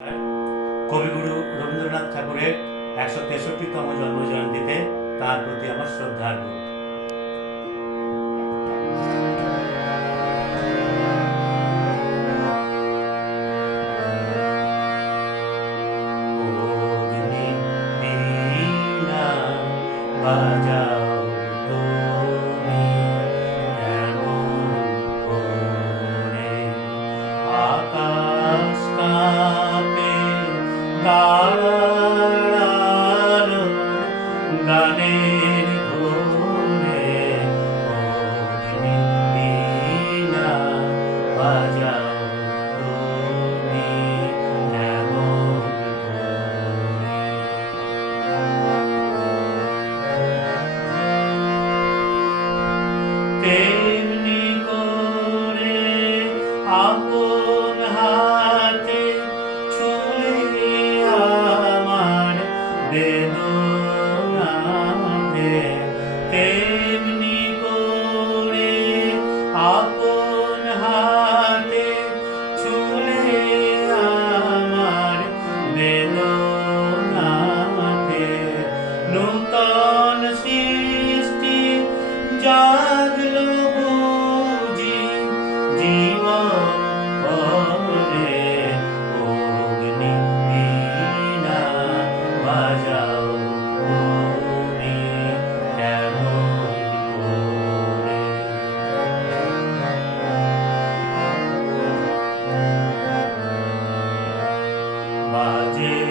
কবিগুরু রবীন্দ্রনাথ ঠাকুরের ১৬৩তম জন্মজয়ন্তীতে তার প্রতি আমার শ্রদ্ধার্ঘ। বাজাও তুমি কেমন করে, আকাশ কাঁপে দাঁড়ালো গানের ঘোরে, অগ্নিবীণা বাজাও তুমি কেমন করে। তেমনি করে আপন হাতে ছুঁলে আমার বেদনাতে, তেমনি করে আপন হাতে ছুঁলে আমার বেদনাতে, নূতন সৃষ্টি জাগলো বুঝি জীবন পরে, অগ্নিবীণা বাজাও তুমি কেমন করে। বাজে